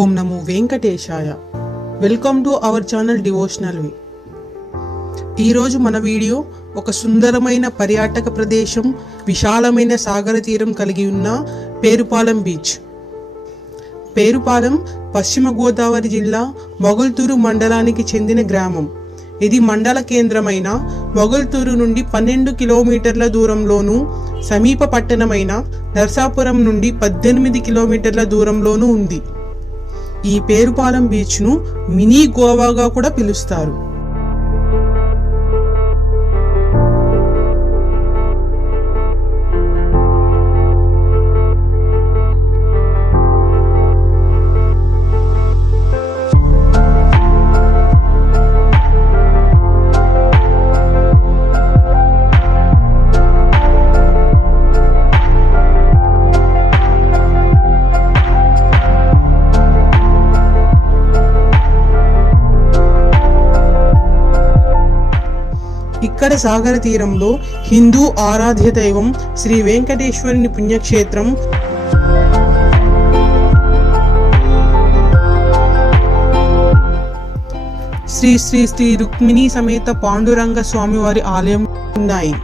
Om Namo Venkatesaya. Welcome to our channel devotional వే. ఈరోజు మన video ఒక సుందరమైన పర్యాటక ప్రదేశం, విశాలమైన సాగర తీరం కలిగి ఉన్న పేరుపాలెం బీచ్. పేరుపాలెం పశ్చిమ గోదావరి జిల్లా మొగల్తూరు మండలానికి చెందిన గ్రామం. ఇది మండల కేంద్రమైన మొగల్తూరు నుండి 12 కిలోమీటర్ల దూరంలోనూ, సమీప పట్టణమైన నర్సాపురం నుండి 18 కిలోమీటర్ల దూరంలోనూ ఉంది. ఈ పేరుపాలెం బీచ్ను మినీ గోవాగా కూడా పిలుస్తారు. ఇక్కడ సాగర తీరంలో హిందూ ఆరాధ్య దైవం శ్రీ వెంకటేశ్వరుని పుణ్యక్షేత్రం, శ్రీ శ్రీ శ్రీ రుక్మిణీ సమేత పాండురంగ స్వామివారి ఆలయం ఉన్నాయి.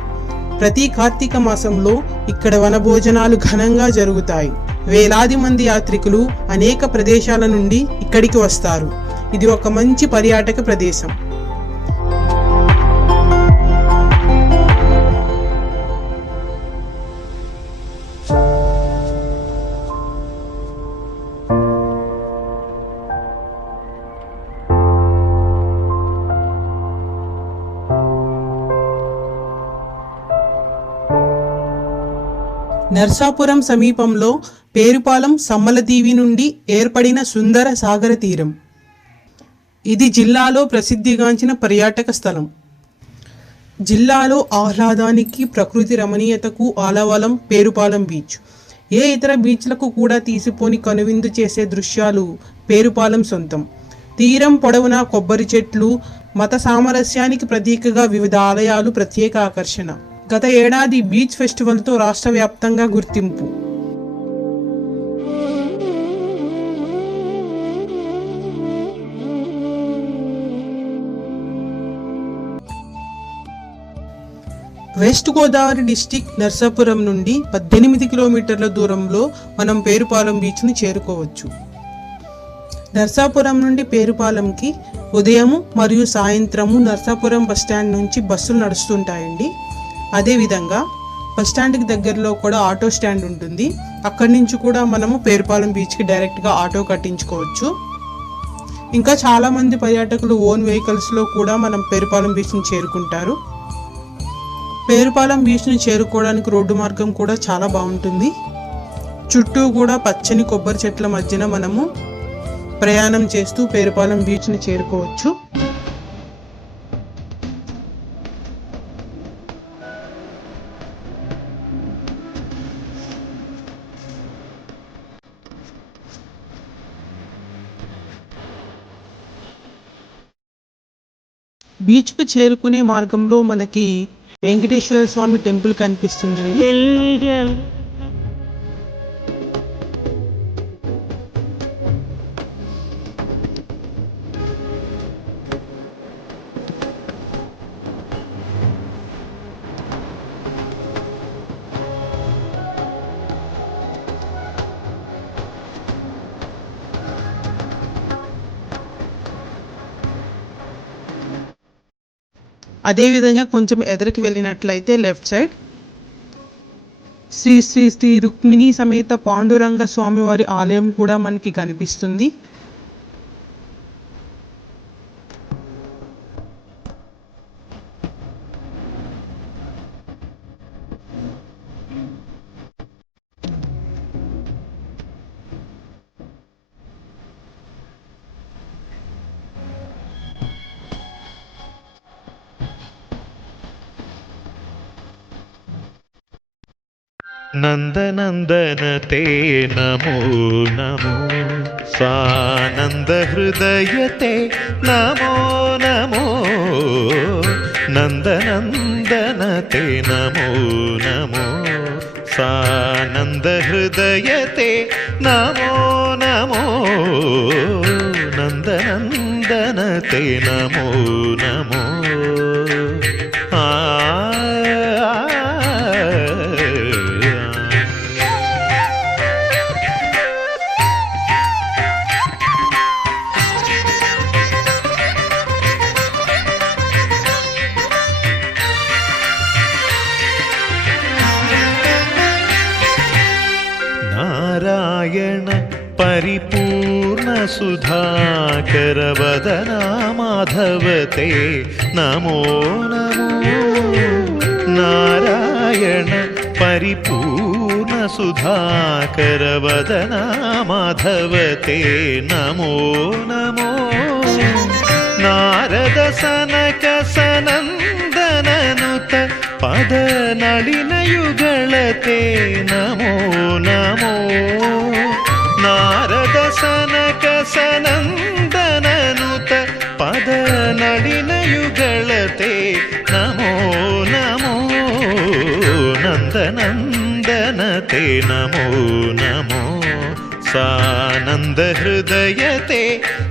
ప్రతి కార్తీక మాసంలో ఇక్కడ వనభోజనాలు ఘనంగా జరుగుతాయి. వేలాది మంది యాత్రికులు అనేక ప్రదేశాల నుండి ఇక్కడికి వస్తారు. ఇది ఒక మంచి పర్యాటక ప్రదేశం. నర్సాపురం సమీపంలో పేరుపాలెం సమ్మలదీవి నుండి ఏర్పడిన సుందర సాగర తీరం. ఇది జిల్లాలో ప్రసిద్ధిగాంచిన పర్యాటక స్థలం. జిల్లాలో ఆహ్లాదానికి, ప్రకృతి రమణీయతకు ఆలవాలం పేరుపాలెం బీచ్. ఏ ఇతర బీచ్లకు కూడా తీసిపోని కనువిందు చేసే దృశ్యాలు పేరుపాలెం సొంతం. తీరం పొడవునా కొబ్బరి చెట్లు, మత సామరస్యానికి ప్రతీకగా వివిధ ఆలయాలు ప్రత్యేక ఆకర్షణ. గత ఏడాది బీచ్ ఫెస్టివల్తో రాష్ట్ర వ్యాప్తంగా గుర్తింపు. వెస్ట్ గోదావరి డిస్టిక్ నర్సాపురం నుండి 18 కిలోమీటర్ల దూరంలో మనం పేరుపాలెం బీచ్ని చేరుకోవచ్చు. నర్సాపురం నుండి పేరుపాలెంకి ఉదయము మరియు సాయంత్రము నర్సాపురం బస్టాండ్ నుంచి బస్సులు నడుస్తుంటాయండి. అదేవిధంగా బస్టాండ్కి దగ్గరలో కూడా ఆటో స్టాండ్ ఉంటుంది. అక్కడి నుంచి కూడా మనము పేరుపాలెం బీచ్కి డైరెక్ట్గా ఆటో కట్టించుకోవచ్చు. ఇంకా చాలామంది పర్యాటకులు ఓన్ వెహికల్స్లో కూడా మనం పేరుపాలెం బీచ్ని చేరుకుంటారు. పేరుపాలెం బీచ్ని చేరుకోవడానికి రోడ్డు మార్గం కూడా చాలా బాగుంటుంది. చుట్టూ కూడా పచ్చని కొబ్బరి చెట్ల మధ్యన మనము ప్రయాణం చేస్తూ పేరుపాలెం బీచ్ని చేరుకోవచ్చు. బీచ్కు చేరుకునే మార్గంలో మనకి వెంకటేశ్వర స్వామి టెంపుల్ కనిపిస్తుంది. అదేవిధంగా కొంచెం ఎదురుకి వెళ్ళినట్లయితే లెఫ్ట్ సైడ్ శ్రీ శ్రీ శ్రీ రుక్మిణీ సమేత పాండురంగ స్వామివారి ఆలయం కూడా మనకి కనిపిస్తుంది. నందనందన తే నమో నమో, సానంద హృదయ తే నమో నమో, నందనందన తే నమో నమో, సానంద హృదయ తే నమో నమో, ते नमो नमो नारायण परिपूर्ण सुधाकर वदना माधव ते नमो नमो नारायण परिपूर्ण सुधाकर वदना माधव ते नमो नमो नारद सनक सनंदननुत पद नलिन युगलते नमो नमो नारद सनक सनंदननुत पद नलिन युगलते नमो नमो नंदनंदन ते नमो नमो सानंद हृदय ते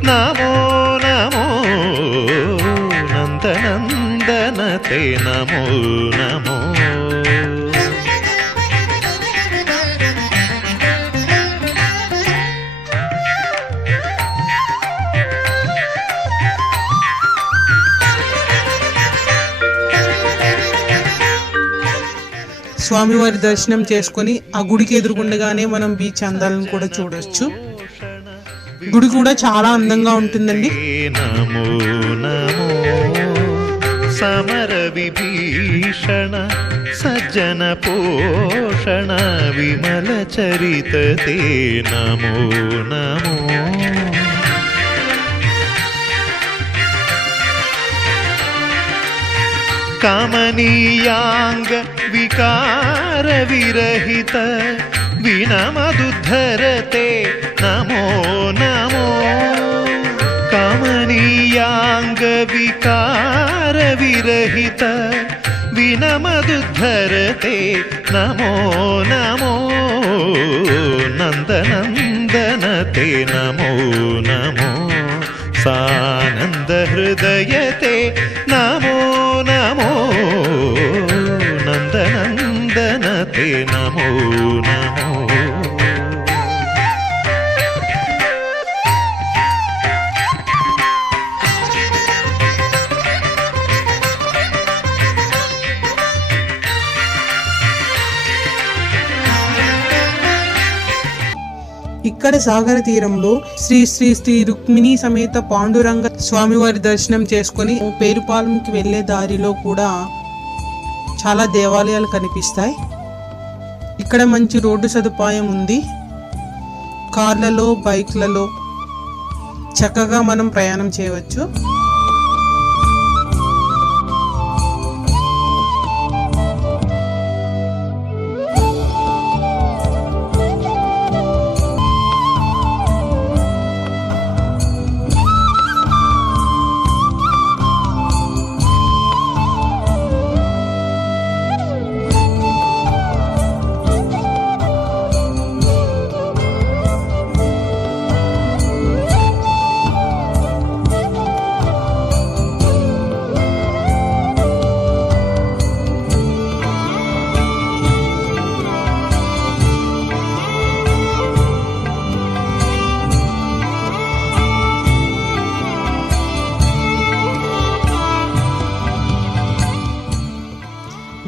नमो नमो नंदनंदन ते नमो नमो స్వామివారి దర్శనం చేసుకొని ఆ గుడికి ఎదురుగుండగానే మనం బీచ్ అందాలను కూడా చూడొచ్చు. గుడి కూడా చాలా అందంగా ఉంటుందండి. నమో నమో సమర విభీషణ సజ్జన పోషణ విమల చరిత తే నమో నమో कमनीयांग विकार विरहित विनमदुद्धरते नमो नमो कमनीयांग विकार विरहित विनमदुद्धरते नमो नमो नंदनंदन ते नमो नमो सानंद हृदय ते नमो नमो नंदनंदन ते नमो नमो ఇక్కడ సాగర తీరంలో శ్రీ శ్రీ శ్రీ రుక్మిణి సమేత పాండురంగ స్వామివారి దర్శనం చేసుకొని పేరుపాలెంకి వెళ్ళే దారిలో కూడా చాలా దేవాలయాలు కనిపిస్తాయి. ఇక్కడ మంచి రోడ్డు సదుపాయం ఉంది. కార్లలో బైక్లలో చక్కగా మనం ప్రయాణం చేయవచ్చు.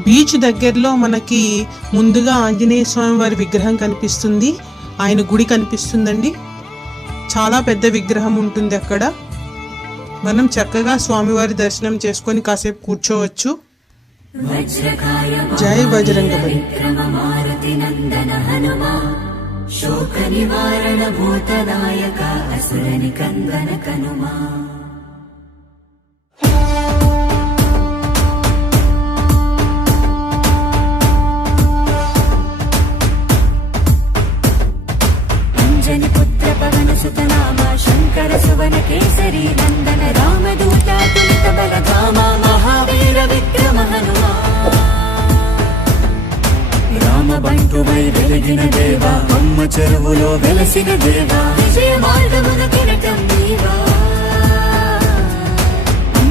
బీచ్ దగ్గరలో మనకి ముందుగా ఆంజనేయ స్వామి వారి విగ్రహం కనిపిస్తుంది. ఆయన గుడి కనిపిస్తుందండి. చాలా పెద్ద విగ్రహం ఉంటుంది అక్కడ. మనం చక్కగా స్వామివారి దర్శనం చేసుకొని కాసేపు కూర్చోవచ్చు. జై బజరంగబలి. శోక నివారణ భూతనాయక అసుర నికందన కనుమా. पुत्र पवन सुत नाम शंकर सुवन केसरी नंदन रामदूत तुलित बल धामा महावीर विक्रम हनुमा. రామ బంటువై వెలిగిన దేవా అమ్మ చెరువులో వెలసిన దేవా విజయ మార్గమున కిరటం నీవా.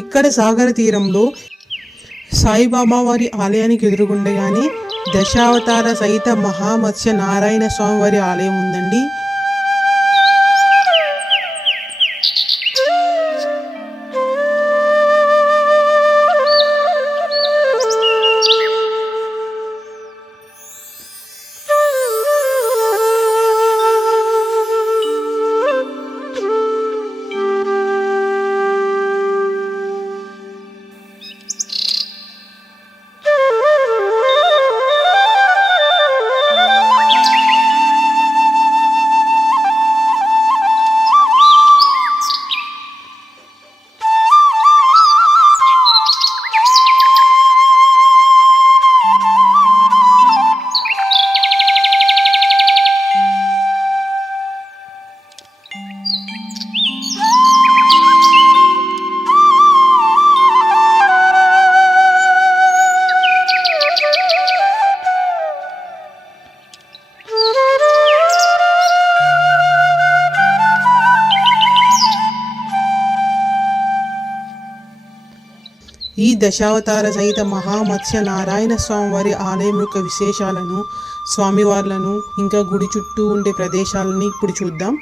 ఇక్కడ సాగర తీరంలో సాయిబాబా వారి ఆలయానికి ఎదురుగుండగానే దశావతార సహిత మహామత్స్య నారాయణ స్వామి వారి ఆలయం ఉందండి. ఈ దశావతార సహిత మహామత్స్య నారాయణ స్వామి వారి ఆలయం యొక్క విశేషాలను, స్వామివార్లను, ఇంకా గుడి చుట్టూ ఉండే ప్రదేశాలని ఇప్పుడు చూద్దాం.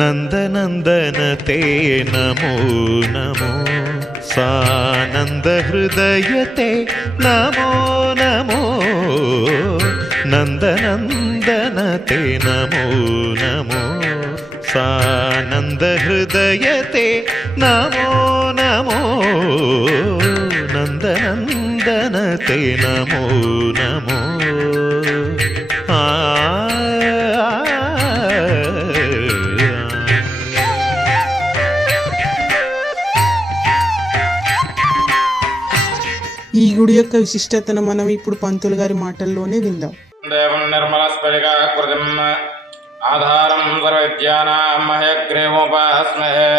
నందనందన తే నమో నమో సానంద హృదయ తే నమో నమో నందనందన తే నమో నమో సానంద హృదయ తే నమో నమో నందనందన తే నమో నమో ఈ గుడి యొక్క విశిష్టతను మనం ఇప్పుడు పంతులు గారి మాటల్లోనే విందాం. దేవం నిర్మలస్ఫటికాకృతిం ఆధారం సర్వవిద్యానాం మహయగ్రీవోపాస్మహే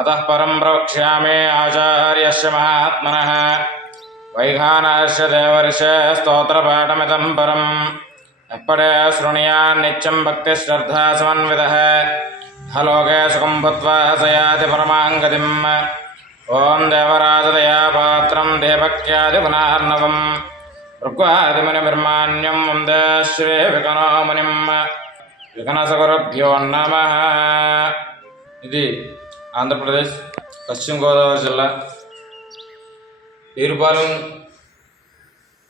అతః పరం ప్రవక్ష్యామి ఆచార్యస్య మహాత్మనః వైఖానస్య దేవర్షి స్తోత్రపాఠమిదం పరం ఎప్పడే శృణుయాన్ నిత్యం భక్తి శ్రద్ధా సమన్వితః హలోకే సుఖం భూత్వా సయాతి పరమాంగతిం. ఓం దేవరాజదయాపాత్రం దేవక్యాదిగుణార్ణవం ఋగ్వాదిమునిర్మాణ్యం వందే శ్రీ వికనోమునిం. వికనసగురుభ్యో నమః. ఇది ఆంధ్రప్రదేశ్ పశ్చిమ గోదావరి జిల్లా పేరుపాలెం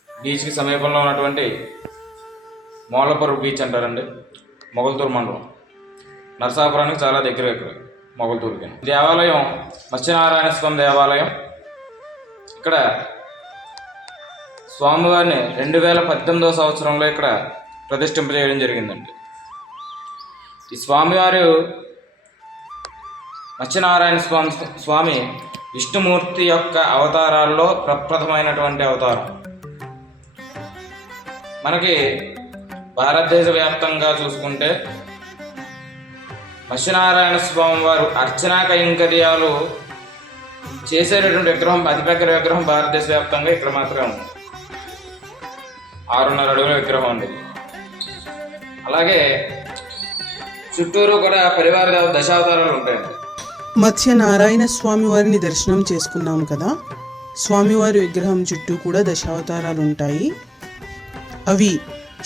బీచ్కి సమీపంలో ఉన్నటువంటి మూలపర్రు బీచ్ అంటారండి. మొగల్తూరు మండలం, నరసాపురానికి చాలా దగ్గర ఇక్కడ మొగల్తూరుకి. దేవాలయం మత్స్యనారాయణ స్వామి దేవాలయం. ఇక్కడ స్వామివారిని 2018వ సంవత్సరంలో ఇక్కడ ప్రతిష్ఠింపజేయడం జరిగిందండి. ఈ స్వామివారు మత్స్యనారాయణ స్వామి విష్ణుమూర్తి యొక్క అవతారాల్లో ప్రప్రథమైనటువంటి అవతారం. మనకి భారతదేశ వ్యాప్తంగా చూసుకుంటే మత్స్యనారాయణ స్వామి వారు అర్చనా కైంకర్యాలు చేసేటటువంటి విగ్రహం, అతిపెద్ద విగ్రహం భారతదేశ వ్యాప్తంగా ఇక్కడ మాత్రమే ఉంది. 6.5 అడుగుల విగ్రహం ఉంది. అలాగే చుట్టూరు కూడా పరివార దశావతారాలు ఉంటాయండి. మత్స్యనారాయణ స్వామి వారిని దర్శనం చేసుకున్నాం కదా, స్వామివారి విగ్రహం చుట్టూ కూడా దశావతారాలు ఉంటాయి. అవి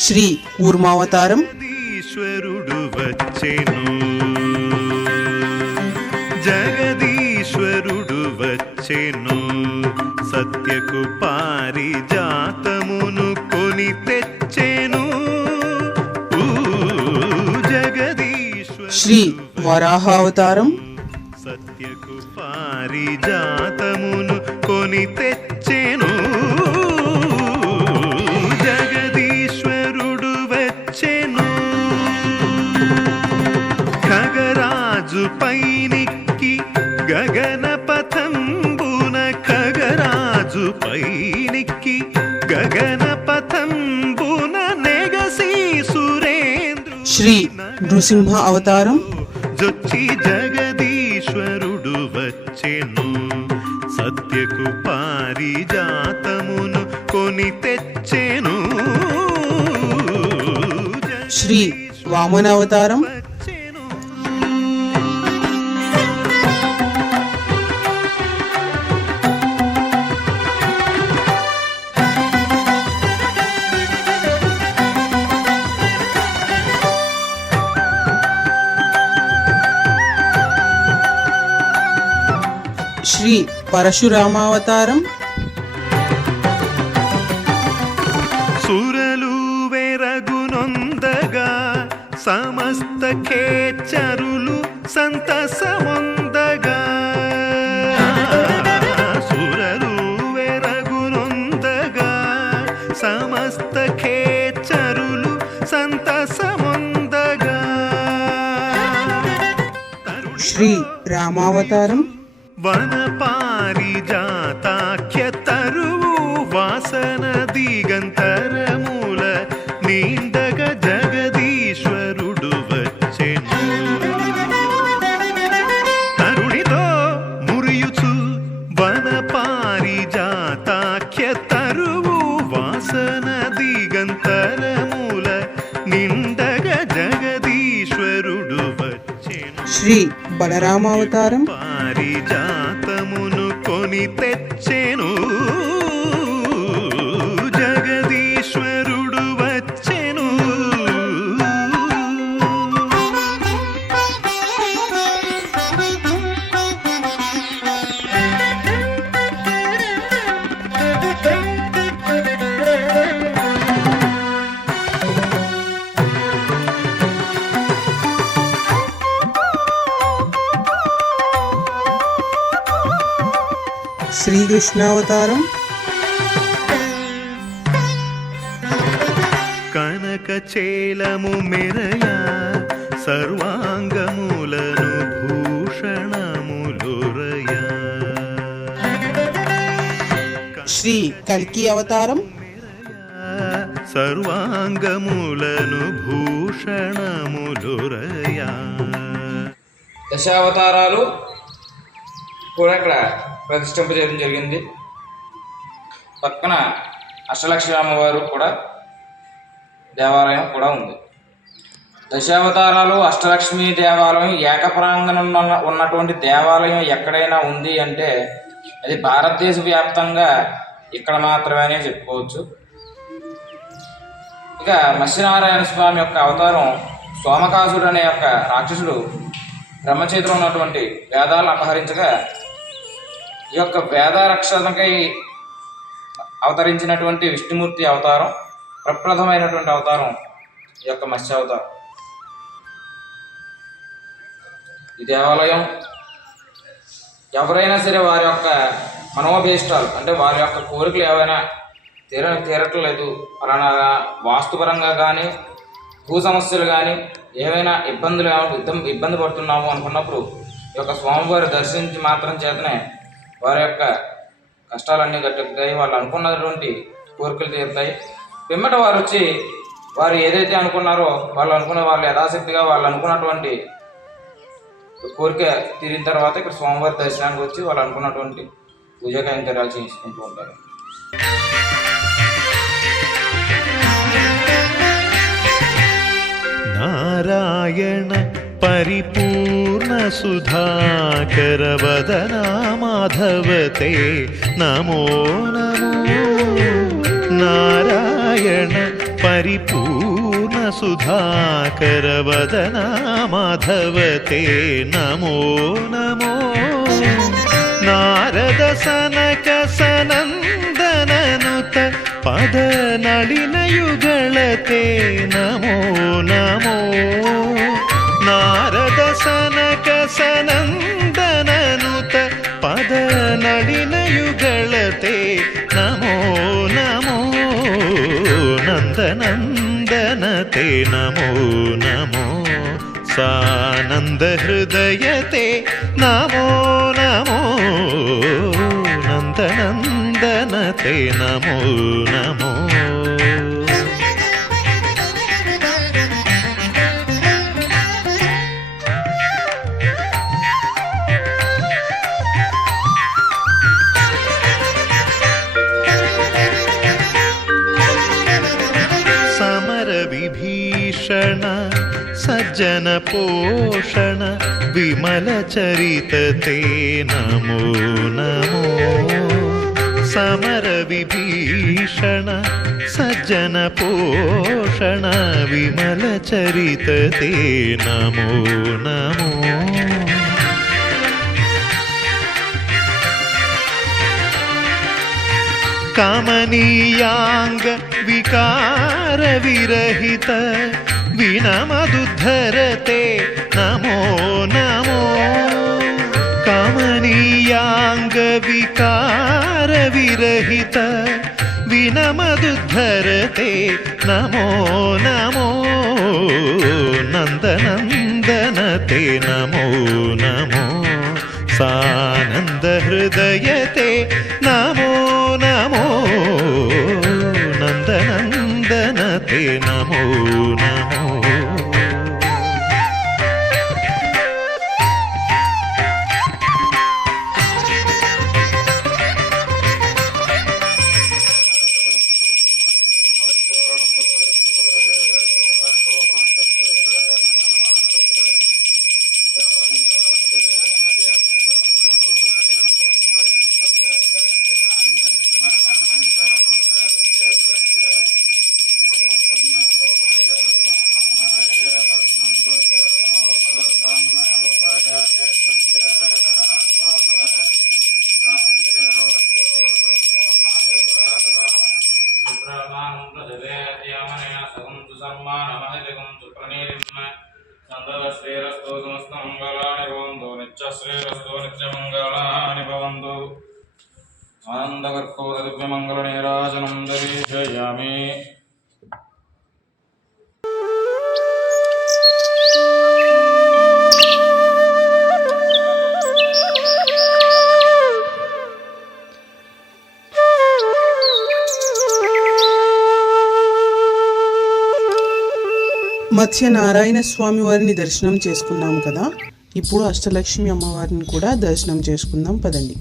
శ్రీ కూర్మావతారం, జగదీశ్వరుడు వచ్చెను, జగదీశ్వరుడు వచ్చెను, సత్యకు పారిజాతమును కొని తెచ్చెను. శ్రీ వరాహావతారం, సత్యకు పారిజాతమును కొని తెచ్చెను, జగదీశ్వరుడు వచ్చెను. ఖగరాజు పైనిక్కి గగనపథంబున, ఖగరాజు పైనిక్కి గగనపథంబున నెగసి సురేంద్రు. శ్రీ నృసింహ అవతారం, జొచ్చి జగదీశ్వరుడు వచ్చెను, సత్యకు పారిజాతమును కొని తెచ్చెను. శ్రీ వామన అవతారం, వచ్చెను. శ్రీ పరశురామావతారం, సురలు వెరగునొందగా సమస్త ఖేచరులు సంతసమొందగా, సురలు వెరగునొందగా సమస్త ఖేచరులు సంతసమొందగా. శ్రీ రామావతారం, వన పారిజాతాఖ్య తరువు వాసన దిగంతరమూల నీందగ జగదీశ్వరుడు వచ్చెను. తరుణితో మురియుచు వన పారిజాతాఖ్య తరువు వాసన దిగంతరమూల నిందగ జగదీశ్వరుడు వచ్చెను. శ్రీ బలరామావతారం, పారిజాతమును కొని తెచ్చెను, జగదీశ్వరుడు వచ్చెను. శ్రీకృష్ణావతారం, కనక చేలము మెరయ సర్వాంగములను భూషణములురయ. శ్రీ కల్కి అవతారం, సర్వాంగములను భూషణములురయ. దశావతారాలు కూడా ఇక్కడ ప్రతిష్ఠింపజేయడం జరిగింది. పక్కన అష్టలక్ష్మి అమ్మవారు కూడా దేవాలయం కూడా ఉంది. దశావతారాలు అష్టలక్ష్మి దేవాలయం ఏకప్రాంగణంలో ఉన్నటువంటి దేవాలయం ఎక్కడైనా ఉంది అంటే అది భారతదేశ వ్యాప్తంగా ఇక్కడ మాత్రమే చెప్పుకోవచ్చు. ఇక మత్స్యనారాయణ స్వామి యొక్క అవతారం సోమకాసుడు అనే యొక్క రాక్షసుడు బ్రహ్మచేతిలో ఉన్నటువంటి వేదాలను అపహరించగా ఈ యొక్క వేద రక్షణకై అవతరించినటువంటి విష్ణుమూర్తి అవతారం, ప్రప్రథమైనటువంటి అవతారం ఈ యొక్క మత్స్య అవతారం. ఈ దేవాలయం ఎవరైనా సరే వారి యొక్క మనోభీష్టాలు అంటే వారి యొక్క కోరికలు ఏవైనా తీరట్లేదు, అలానా వాస్తుపరంగా కానీ భూ సమస్యలు కానీ ఏవైనా ఇబ్బంది పడుతున్నాము అనుకున్నప్పుడు ఈ యొక్క స్వామివారి దర్శించి మాత్రం చేతనే వారి యొక్క కష్టాలన్నీ గట్టెక్కుతాయి, వాళ్ళు అనుకున్నటువంటి కోరికలు తీరుతాయి. పిమ్మట వారు వచ్చి వారు ఏదైతే అనుకున్నారో వాళ్ళు యథాశక్తిగా వాళ్ళు అనుకున్నటువంటి కోరిక తీరిన తర్వాత ఇక్కడ స్వామివారి దర్శనానికి వచ్చి వాళ్ళు అనుకున్నటువంటి పూజా కైంకర్యాలు చేసుకుంటూ ఉంటారు. నారాయణ పరిపూర్ణ సుధాకర వదనా మాధవతే నమో నమో. నారాయణ పరిపూర్ణ సుధాకర వదనా మాధవతే నమో నమో. నారద సనక సనందననుత పద నళిన ಯುಗಳತೆ ನಮೋ ನಮೋ. ನಾರದ ಸನಕ ಸನಂದನನುತ ಪದ ನಳಿನ ಯುಗಳತೆ ನಮೋ ನಮೋ. ನಂದನಂದನತೆ ನಮೋ ನಮೋ. ಸಾನಂದ ಹೃದಯತೆ ನಮೋ ನಮೋ. ನಂದನಂದನತೆ ನಮೋ ನಮೋ. ಸಮರ ವಿಭೀಷಣ ಸಜ್ಜನ ಪೋಷಣ ವಿಮಲ ಚರಿತತೆ ನಮೋ ನಮೋ. ಸಮರ ವಿಭೀಷಣ ಸಜ್ಜನ ಪೋಷಣ ವಿಮಲ ಚರಿತತೆ ನಮೋ ನಮೋ. ಕಮನೀಯಾಂಗ ವಿಕಾರ ವಿರಹಿತ ವಿನಮದುದ್ಧರತೆ ನಮೋ ನಮೋ. ಕಮನೀಯಾಂಗ ವಿಕಾರ ವಿರಹಿತ ವಿನಮದುದ್ಧರತೆ ನಮೋ ನಮೋ. ನಂದನಂದನತೆ ನಮೋ ನಮೋ. ಸಾನಂದ ಹೃದಯತೆ ನಮೋ ನಮೋ. ನಂದನಂದನತೆ ನಮೋ ನಮೋ. ఆనందకర్పూరదివ్యమంగళనీరాజనం దరీక్షయామి. మత్స్యనారాయణ స్వామి వారిని దర్శనం చేసుకున్నాం కదా, ఇప్పుడు అష్టలక్ష్మి అమ్మవారిని కూడా దర్శనం చేసుకుందాం పదండి.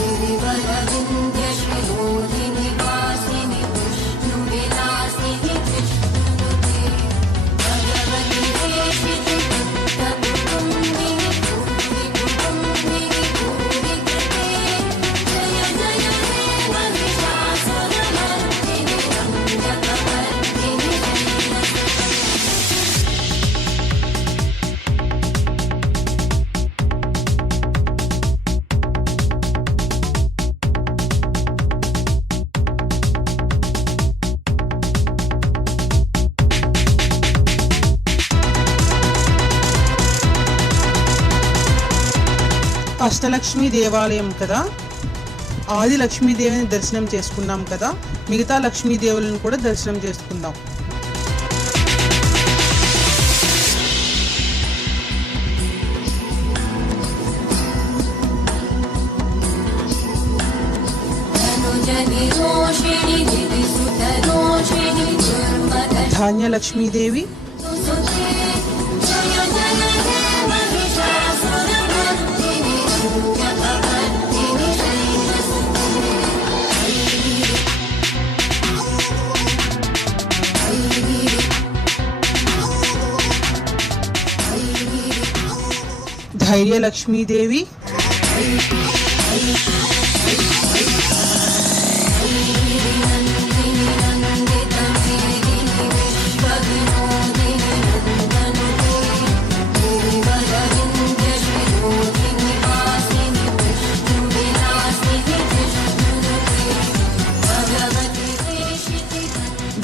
गिरिवरविन्ध्यश्रीरोधिनि वासिनि विष्णुविलासिनि कृष्ण అష్టలక్ష్మి దేవాలయం కదా, ఆది లక్ష్మీదేవిని దర్శనం చేసుకున్నాం కదా, మిగతా లక్ష్మీదేవులను కూడా దర్శనం చేసుకుందాం. ధాన్యలక్ష్మీదేవి, ధైర్యలక్ష్మీదేవి,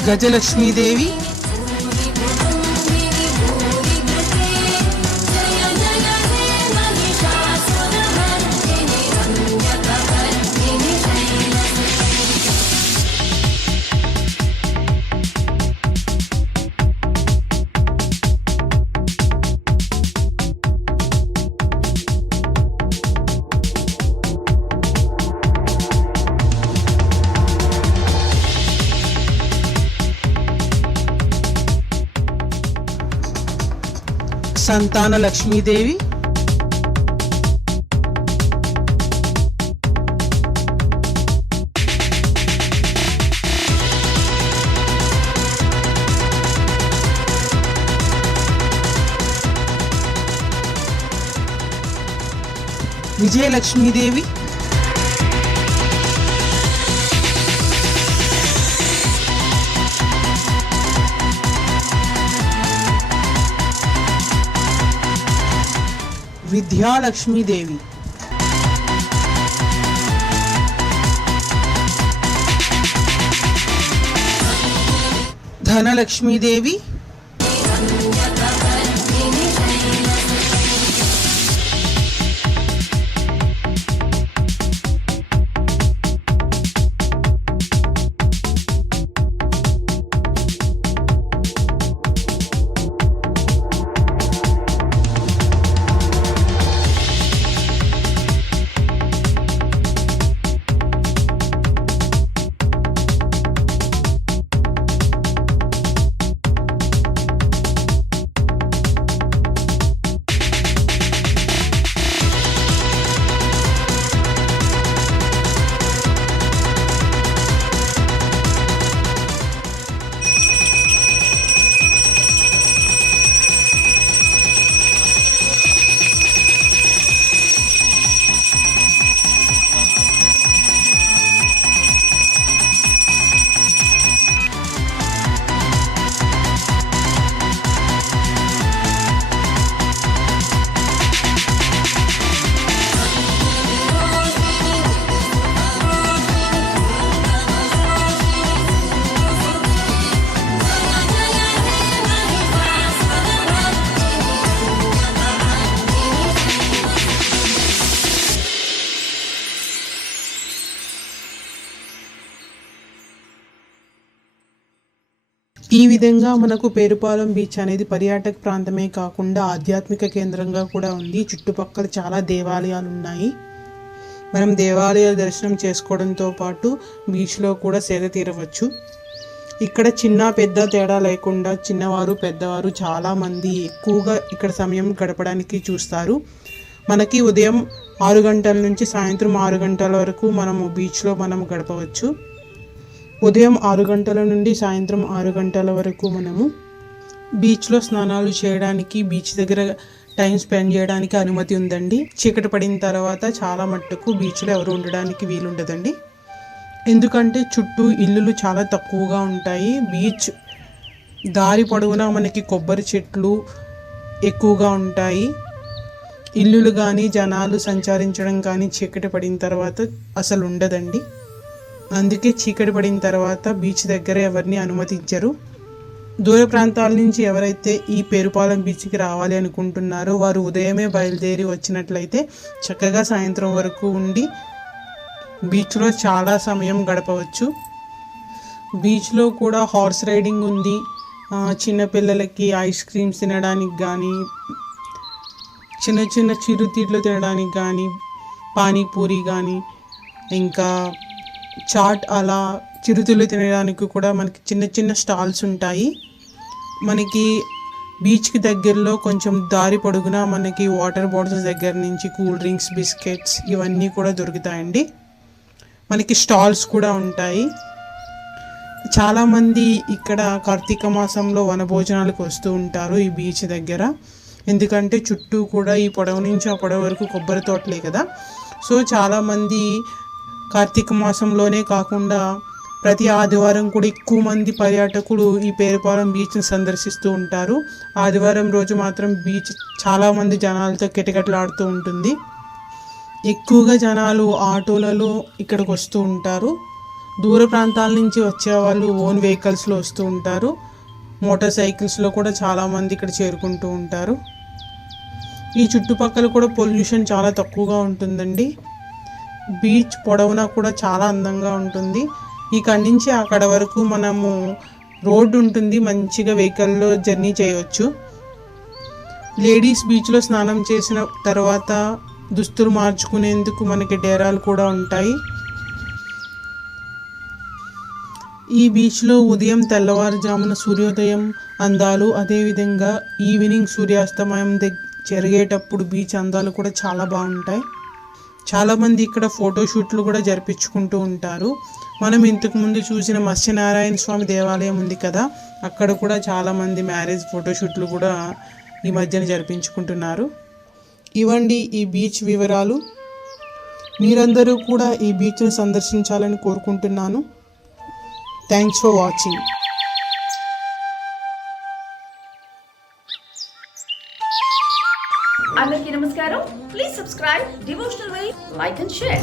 గజలక్ష్మీదేవి, సంతాన లక్ష్మీదేవి, విజయలక్ష్మీదేవి, విద్యాలక్ష్మీదేవి, ధనలక్ష్మీదేవి, ఈ విధంగా మనకు పేరుపాలెం బీచ్ అనేది పర్యాటక ప్రాంతమే కాకుండా ఆధ్యాత్మిక కేంద్రంగా కూడా ఉంది. చుట్టుపక్కల చాలా దేవాలయాలు ఉన్నాయి. మనం దేవాలయాల దర్శనం చేసుకోవడంతో పాటు బీచ్లో కూడా సేద తీరవచ్చు. ఇక్కడ చిన్న పెద్ద తేడా లేకుండా చిన్నవారు పెద్దవారు చాలామంది ఎక్కువగా ఇక్కడ సమయం గడపడానికి చూస్తారు. మనకి ఉదయం 6 గంటల నుంచి సాయంత్రం 6 గంటల వరకు మనము బీచ్లో మనం గడపవచ్చు. ఉదయం 6 గంటల నుండి సాయంత్రం 6 గంటల వరకు మనము బీచ్లో స్నానాలు చేయడానికి, బీచ్ దగ్గర టైం స్పెండ్ చేయడానికి అనుమతి ఉందండి. చీకటి పడిన తర్వాత చాలా మట్టుకు బీచ్లో ఎవరు ఉండడానికి వీలుండదండి. ఎందుకంటే చుట్టూ ఇల్లులు చాలా తక్కువగా ఉంటాయి. బీచ్ దారి పొడవునా మనకి కొబ్బరి చెట్లు ఎక్కువగా ఉంటాయి. ఇల్లులు కానీ జనాలు సంచరించడం కానీ చీకటి పడిన తర్వాత అసలు ఉండదండి. అందుకే చీకటి పడిన తర్వాత బీచ్ దగ్గర ఎవరిని అనుమతించరు. దూర ప్రాంతాల నుంచి ఎవరైతే ఈ పేరుపాలెం బీచ్కి రావాలి అనుకుంటున్నారో వారు ఉదయమే బయలుదేరి వచ్చినట్లయితే చక్కగా సాయంత్రం వరకు ఉండి బీచ్లో చాలా సమయం గడపవచ్చు. బీచ్లో కూడా హార్స్ రైడింగ్ ఉంది. చిన్నపిల్లలకి ఐస్ క్రీమ్స్ తినడానికి కానీ, చిన్న చిన్న చిరుతిళ్ళు తినడానికి కానీ, పానీపూరి కానీ, ఇంకా చాట్ అలా చిరుతిళ్ళు తినడానికి కూడా మనకి చిన్న చిన్న స్టాల్స్ ఉంటాయి. మనకి బీచ్కి దగ్గరలో కొంచెం దారి పొడుగునా మనకి వాటర్ బాటిల్స్ దగ్గర నుంచి కూల్ డ్రింక్స్, బిస్కెట్స్ ఇవన్నీ కూడా దొరుకుతాయండి. మనకి స్టాల్స్ కూడా ఉంటాయి. చాలామంది ఇక్కడ కార్తీక మాసంలో వనభోజనాలకు వస్తూ ఉంటారు ఈ బీచ్ దగ్గర. ఎందుకంటే చుట్టూ కూడా ఈ పొడవు నుంచి ఆ పొడవు వరకు కొబ్బరి తోటలే కదా. సో చాలామంది కార్తీక మాసంలోనే కాకుండా ప్రతి ఆదివారం కూడా ఎక్కువ మంది పర్యాటకులు ఈ పేరుపాలెం బీచ్ని సందర్శిస్తూ ఉంటారు. ఆదివారం రోజు మాత్రం బీచ్ చాలామంది జనాలతో కిటకిటలాడుతూ ఉంటుంది. ఎక్కువగా జనాలు ఆటోలలో ఇక్కడికి వస్తూ ఉంటారు. దూర ప్రాంతాల నుంచి వచ్చే వాళ్ళు ఓన్ వెహికల్స్లో వస్తూ ఉంటారు. మోటార్ సైకిల్స్లో కూడా చాలామంది ఇక్కడ చేరుకుంటూ ఉంటారు. ఈ చుట్టుపక్కల కూడా పొల్యూషన్ చాలా తక్కువగా ఉంటుందండి. బీచ్ పొడవునా కూడా చాలా అందంగా ఉంటుంది. ఇక్కడి నుంచి అక్కడ వరకు మనము రోడ్డు ఉంటుంది, మంచిగా వెహికల్లో జర్నీ చేయవచ్చు. లేడీస్ బీచ్లో స్నానం చేసిన తర్వాత దుస్తులు మార్చుకునేందుకు మనకి డేరాలు కూడా ఉంటాయి. ఈ బీచ్లో ఉదయం తెల్లవారుజామున సూర్యోదయం అందాలు, అదేవిధంగా ఈవినింగ్ సూర్యాస్తమయం జరిగేటప్పుడు బీచ్ అందాలు కూడా చాలా బాగుంటాయి. చాలామంది ఇక్కడ ఫోటోషూట్లు కూడా జరిపించుకుంటూ ఉంటారు. మనం ఇంతకుముందు చూసిన మత్స్యనారాయణ స్వామి దేవాలయం ఉంది కదా, అక్కడ కూడా చాలామంది మ్యారేజ్ ఫోటోషూట్లు కూడా ఈ మధ్యన జరిపించుకుంటున్నారు. ఇవండి ఈ బీచ్ వివరాలు. మీరందరూ కూడా ఈ బీచ్ను సందర్శించాలని కోరుకుంటున్నాను. Thanks for watching. అందరికీ నమస్కారం. Please subscribe devotional way, like and share.